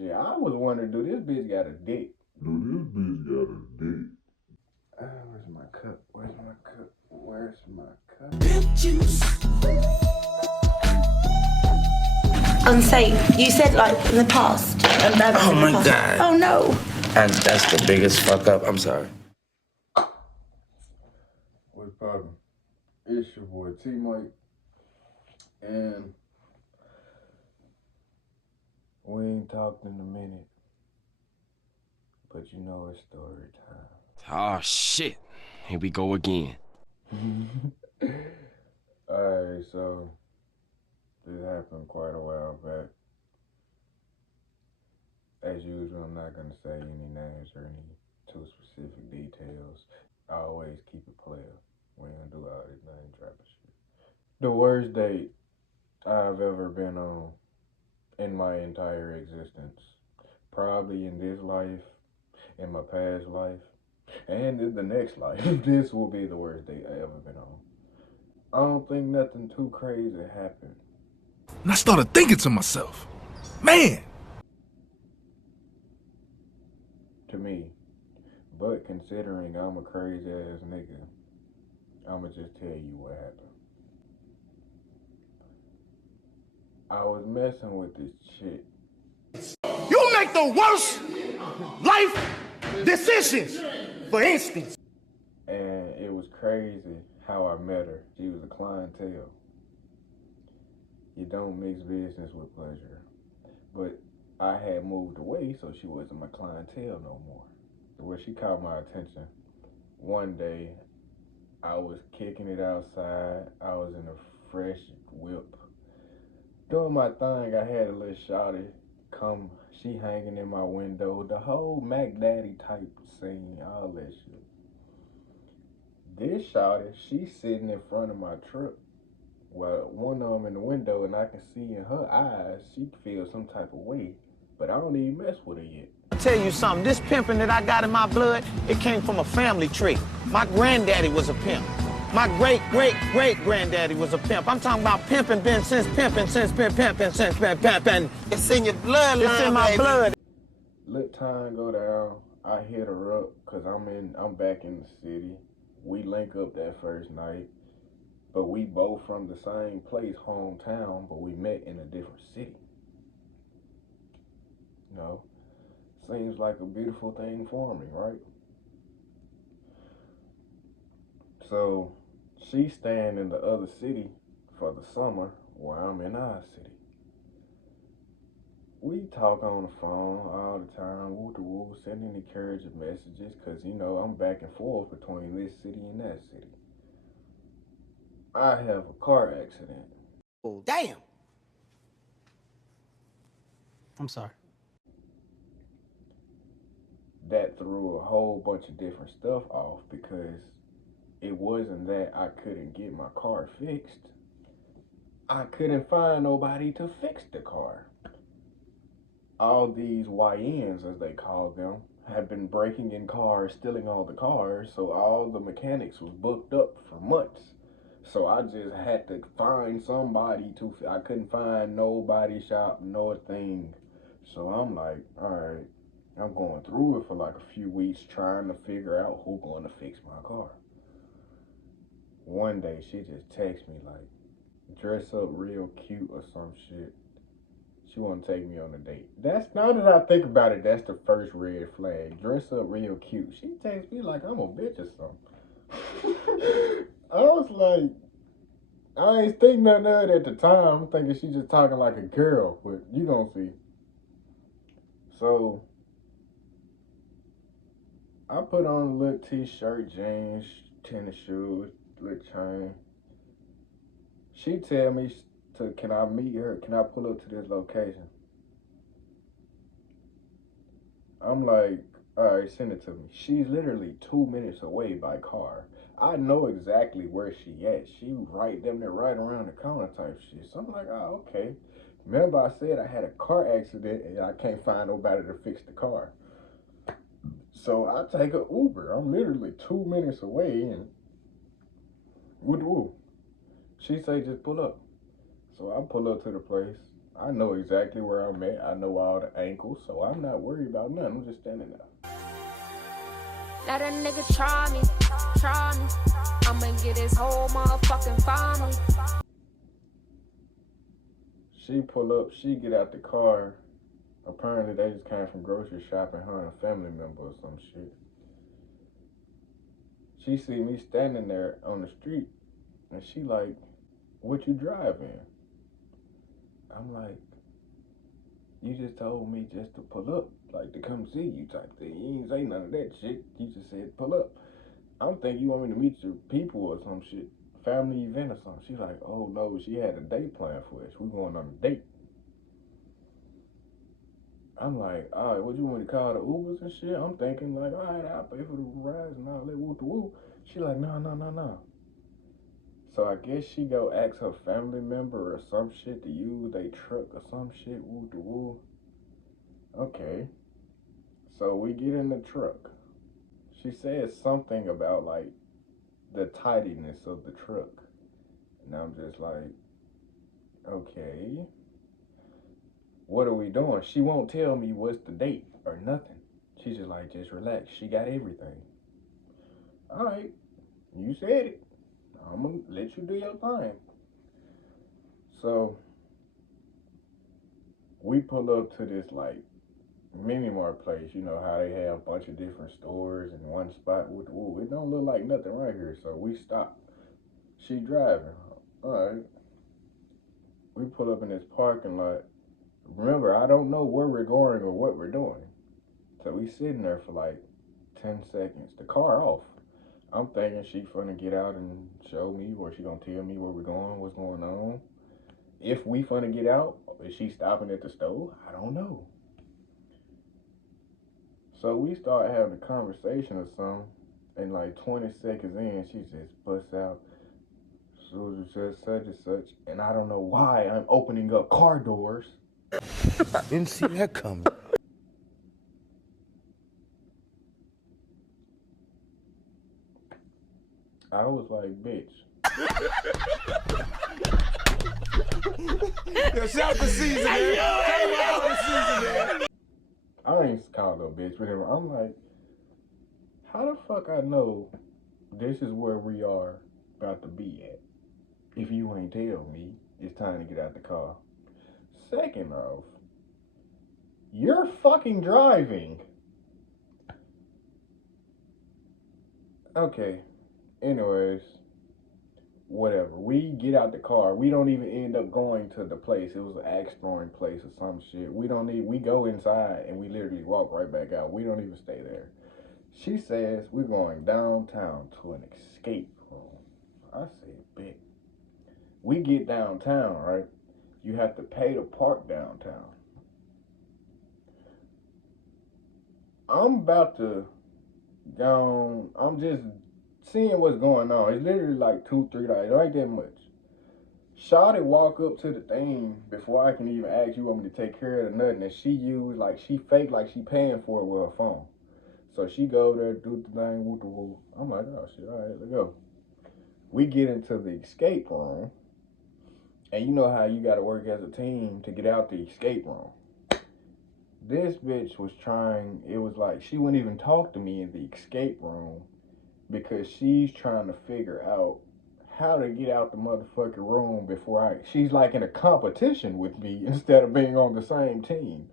Shit, I was wondering, do this bitch got a dick? Where's my cup? Where's my cup? Where's my cup? Pimp juice. Unsafe. You said like in the past. Oh my God. Oh no. And that's the biggest fuck up. I'm sorry. What's poppin'? It's your boy T-Mike. And we ain't talked in a minute. But you know it's story time. Oh, shit. Here we go again. Alright, so this happened quite a while back. As usual, I'm not gonna say any names or any too specific details. I always keep it player. We ain't gonna do all this name dropping shit. The worst date I've ever been on in my entire existence. Probably in this life, in my past life, and in the next life. This will be the worst date I ever been on. I don't think nothing too crazy happened. And I started thinking to myself, man. To me. But considering I'm a crazy ass nigga, I'ma just tell you what happened. I was messing with this chick. You make the worst life decisions, for instance. And it was crazy how I met her. She was a clientele. You don't mix business with pleasure. But I had moved away, so she wasn't my clientele no more. Where she caught my attention. One day, I was kicking it outside. I was in a fresh whip. Doing my thing, I had a little shawty come. She hanging in my window. The whole Mac Daddy type scene, all that shit. This shawty, she's sitting in front of my truck. Well, one of them in the window, and I can see in her eyes, she feels some type of way. But I don't even mess with her yet. Tell you something, this pimping that I got in my blood, it came from a family tree. My granddaddy was a pimp. My great-great-great-granddaddy was a pimp. I'm talking about pimping, been since pimping, since been pimping, since been pimping. It's in your bloodline, It's in my baby. blood. Let time go down. I hit her up because I'm back in the city. We link up that first night. But we both from the same place, hometown, but we met in a different city. You know? Seems like a beautiful thing forming, right? So she's staying in the other city for the summer while I'm in our city. We talk on the phone all the time, woo-to-woo, sending encouraging messages, because, you know, I'm back and forth between this city and that city. I have a car accident. Oh, damn. I'm sorry. That threw a whole bunch of different stuff off because it wasn't that I couldn't get my car fixed. I couldn't find nobody to fix the car. All these YNs, as they call them, have been breaking in cars, stealing all the cars, so all the mechanics was booked up for months. So I just had to find somebody to, I couldn't find nobody shop, no thing. So I'm like, all right, I'm going through it for like a few weeks trying to figure out who's going to fix my car. One day she just texts me like, dress up real cute or some shit. She want to take me on a date. That's, now that I think about it, that's the first red flag. Dress up real cute. She texts me like I'm a bitch or something. I was like, I ain't think nothing of it at the time. I'm thinking she just talking like a girl, but you gonna see. So I put on a little t-shirt, jeans, tennis shoes, little chain. She tell me to, can I meet her? Can I pull up to this location? I'm like, all right, send it to me. She's literally 2 minutes away by car. I know exactly where she at. She right them there, right around the corner type shit. So I'm like, oh, okay. Remember I said I had a car accident and I can't find nobody to fix the car. So I take a Uber. I'm literally 2 minutes away and woo. She say just pull up. So I pull up to the place. I know exactly where I'm at. I know all the ankles, so I'm not worried about nothing. I'm just standing there. Let a nigga try me, try me. I'ma get his whole motherfucking family. She pull up, she get out the car. Apparently they just came from grocery shopping, her and a family member or some shit. She see me standing there on the street and she like, what you driving? I'm like, you just told me just to pull up, like to come see you type thing. You ain't say none of that shit. You just said pull up. I'm thinking you want me to meet your people or some shit. Family event or something. She's like, oh no, she had a date planned for us. We going on a date. I'm like, all right, what you want to call the Ubers and shit? I'm thinking like, all right, I'll pay for the rides and all that woo to woo. She like, no, no, no, no. So I guess she go ask her family member or some shit to use their truck or some shit, woo to woo. Okay. So we get in the truck. She says something about like the tidiness of the truck. And I'm just like, okay. What are we doing? She won't tell me what's the date or nothing. She's just like, just relax. She got everything. All right, you said it. I'm gonna let you do your thing. So we pull up to this like mini mart place. You know how they have a bunch of different stores in one spot. Ooh, it don't look like nothing right here. So we stop. She driving. All right. We pull up in this parking lot. Remember, I don't know where we're going or what we're doing. So we sitting there for like 10 seconds. The car off. I'm thinking she finna get out and show me, or she gonna tell me where we're going, what's going on. If we finna get out, is she stopping at the stove? I don't know. So we start having a conversation or something, and like 20 seconds in, she just busts out, so just such and such, and I don't know why I'm opening up car doors. Didn't see that coming. I was like, bitch. Yo, shout the season, man. Shout the season, man. I ain't called her a bitch, but I'm like, how the fuck I know this is where we are about to be at? If you ain't tell me, it's time to get out the car. Second off, you're fucking driving. Okay, anyways, whatever. We get out the car. We don't even end up going to the place. It was an exploring place or some shit. We go inside and we literally walk right back out. We don't even stay there. She says we're going downtown to an escape room. I said, bet. We get downtown, right? You have to pay to park downtown. I'm about to go. I'm just seeing what's going on. It's literally like $2-3. It ain't that much. Shawty walk up to the thing before I can even ask you want me to take care of the nothing. And she used like she faked like she paying for it with her phone. So she go there, do the thing, woo woo. I'm like, oh shit, all right, let's go. We get into the escape room. And you know how you gotta work as a team to get out the escape room. This bitch was trying, it was like she wouldn't even talk to me in the escape room because she's trying to figure out how to get out the motherfucking room she's like in a competition with me instead of being on the same team.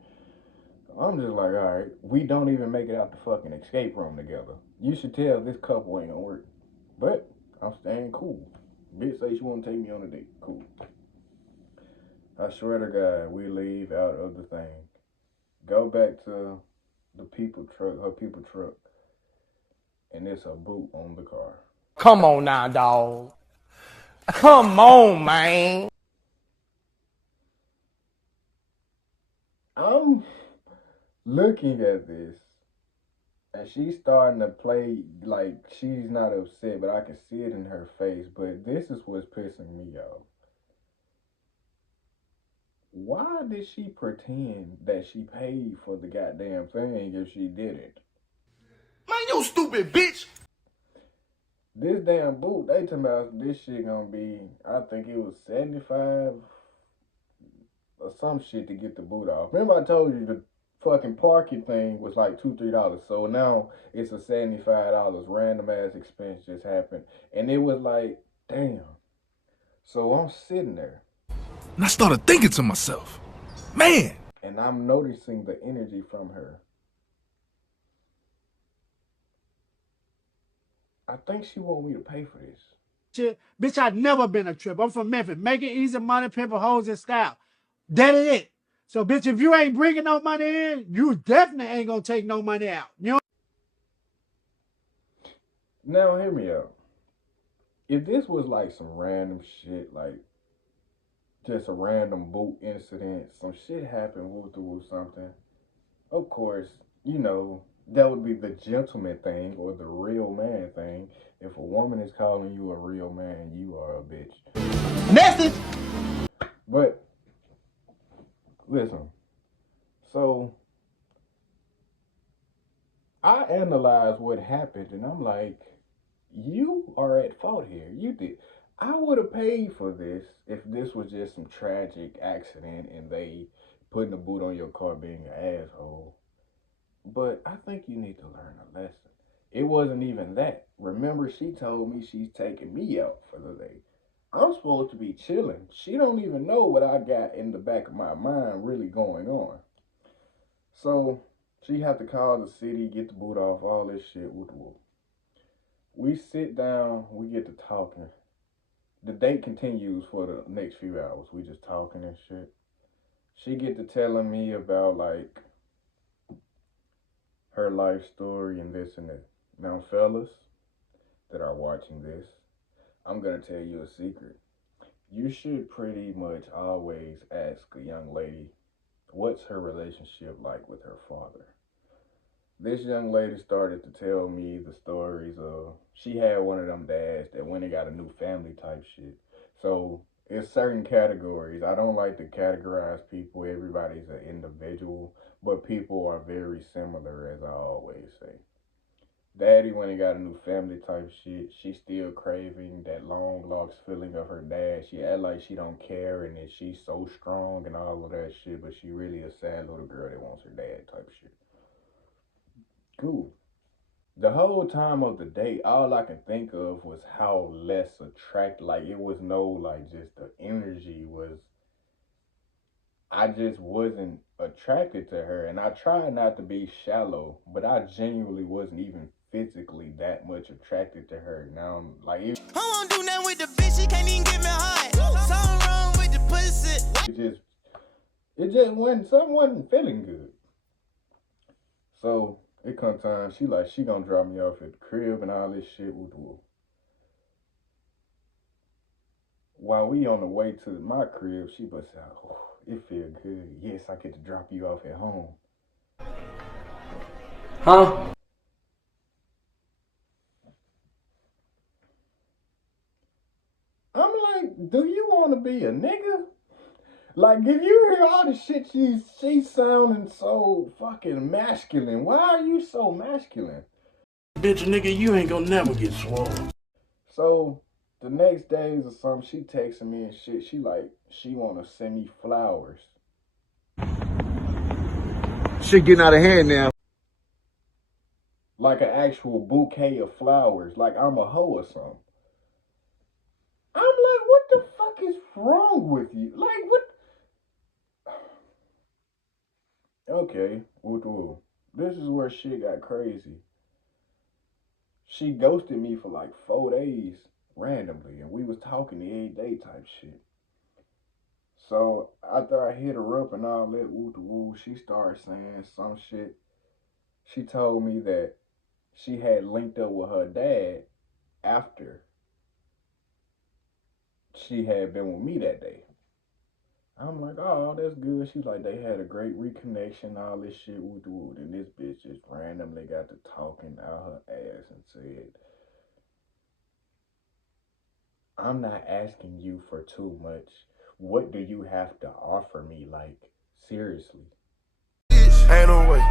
I'm just like, all right, we don't even make it out the fucking escape room together. You should tell this couple ain't gonna work. But I'm staying cool. Bitch say she wanna take me on a date. Cool. I swear to God, we leave out of the thing. Go back to her people truck, and it's a boot on the car. Come on now, dog. Come on, man. I'm looking at this, and she's starting to play like she's not upset, but I can see it in her face. But this is what's pissing me off. Why did she pretend that she paid for the goddamn thing if she didn't? Man, you stupid bitch. This damn boot, they talking about this shit gonna be, I think it was 75 or some shit to get the boot off. Remember I told you the fucking parking thing was like $2-3. So now it's a $75 random ass expense just happened. And it was like, damn. So I'm sitting there. And I started thinking to myself, man. And I'm noticing the energy from her. I think she want me to pay for this. Shit, bitch, I've never been a trip. I'm from Memphis. Making easy money, pimping hoes in style. That is it. So, bitch, if you ain't bringing no money in, you definitely ain't gonna take no money out. You know? Now, hear me out. If this was like some random shit, like just a random boot incident, some shit happened, woo something, of course, you know, that would be the gentleman thing or the real man thing. If a woman is calling you a real man, you are a bitch. Message! But, listen, so I analyze what happened and I'm like, you are at fault here. You did. I would have paid for this if this was just some tragic accident and they putting a boot on your car being an asshole. But I think you need to learn a lesson. It wasn't even that. Remember, she told me she's taking me out for the day. I'm supposed to be chilling. She don't even know what I got in the back of my mind really going on. So she had to call the city, get the boot off, all this shit. We sit down, we get to talking. The date continues for the next few hours. We just talking and shit. She get to telling me about like her life story and this and that. Now, fellas that are watching this, I'm gonna tell you a secret. You should pretty much always ask a young lady what's her relationship like with her father. This young lady started to tell me the stories of she had one of them dads that went and got a new family type shit. So it's certain categories. I don't like to categorize people. Everybody's an individual, but people are very similar, as I always say. Daddy went and got a new family type shit. She's still craving that long lost feeling of her dad. She act like she don't care and that she's so strong and all of that shit, but she really a sad little girl that wants her dad type shit. Cool. The whole time of the day, all I can think of was how less attractive, like it was no, like just the energy was, I just wasn't attracted to her. And I tried not to be shallow, but I genuinely wasn't even physically that much attracted to her. Now, like, I won't do nothing with the bitch, she can't even give me a heart. Something wrong with the pussy. it just wasn't feeling good. So, it come time, she gonna drop me off at the crib and all this shit. While we on the way to my crib, she busts out, oh, it feel good. Yes, I get to drop you off at home. Huh? I'm like, do you want to be a nigga? Like, if you hear all the shit she's sounding so fucking masculine. Why are you so masculine? Bitch, nigga, you ain't gonna never get swole. So, the next days or something, she texting me and shit. She wanna send me flowers. Shit getting out of hand now. Like an actual bouquet of flowers. Like I'm a hoe or something. I'm like, what the fuck is wrong with you? Like, what? Okay, woo. This is where shit got crazy. She ghosted me for like 4 days randomly, and we was talking every day type shit. So after I hit her up and all that woo, she started saying some shit. She told me that she had linked up with her dad after she had been with me that day. I'm like, oh, that's good. She's like, they had a great reconnection, all this shit, woo. And this bitch just randomly got to talking out her ass and said, I'm not asking you for too much. What do you have to offer me? Like, seriously. Ain't no way.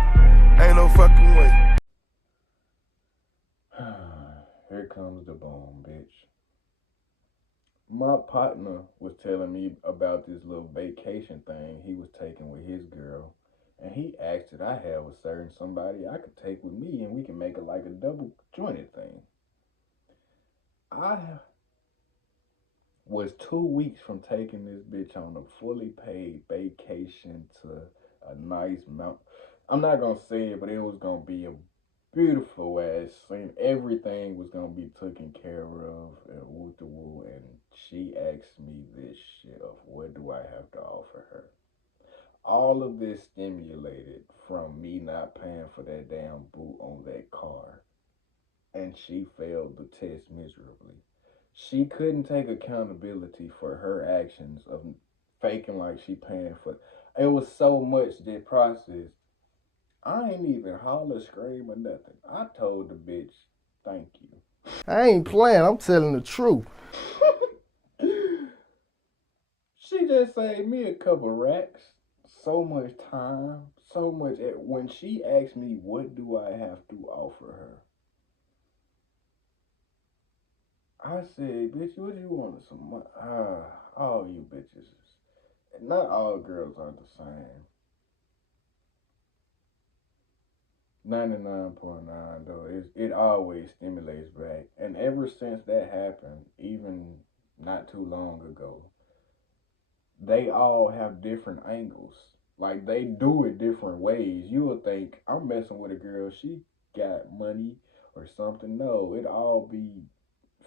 Ain't no fucking way. Here comes the boom, bitch. My partner was telling me about this little vacation thing he was taking with his girl, and he asked that I have a certain somebody I could take with me, and we can make it like a double jointed thing. I was 2 weeks from taking this bitch on a fully paid vacation to a nice mount. I'm not gonna say it, but it was gonna be a beautiful ass scene. Everything was gonna be taken care of and woo to woo. And she asked me this shit of what do I have to offer her? All of this stimulated from me not paying for that damn boot on that car, and she failed the test miserably. She couldn't take accountability for her actions of faking like she paying for. It was so much that process. I ain't even holler, scream, or nothing. I told the bitch, thank you. I ain't playing, I'm telling the truth. She just saved me a couple racks, so much time, so much. When she asked me, what do I have to offer her? I said, bitch, what you want? Some money? All you bitches. Not all girls are the same. 99.9 though, it always stimulates back. And ever since that happened, even not too long ago, they all have different angles. Like they do it different ways. You would think I'm messing with a girl, she got money or something. No, it all be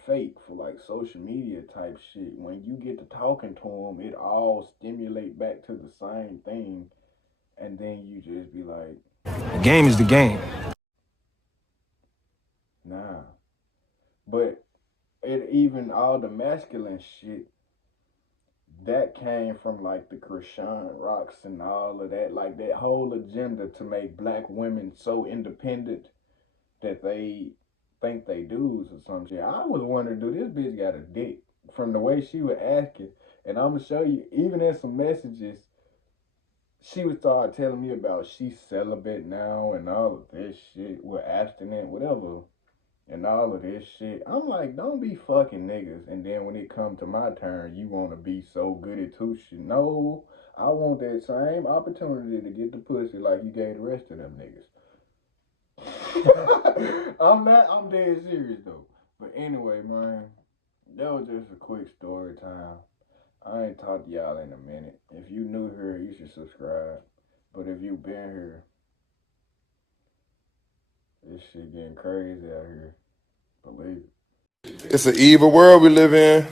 fake for like social media type shit. When you get to talking to them, it all stimulate back to the same thing, and then you just be like, The game is the game. nah. But it even all the masculine shit that came from like the Krishan rocks and all of that, like that whole agenda to make black women so independent that they think they dudes or some shit. I was wondering, do this bitch got a dick? From the way she was asking, and I'm gonna show you, even in some messages, she would start telling me about she's celibate now and all of this shit, we're abstinent, whatever, and all of this shit. I'm like, don't be fucking niggas. And then when it come to my turn, you want to be so goody two shit. No, I want that same opportunity to get the pussy like you gave the rest of them niggas. I'm dead serious though. But anyway, man, that was just a quick story time. I ain't talked to y'all in a minute. If you new here, you should subscribe. But if you been here, this shit getting crazy out here. Believe it. It's an evil world we live in.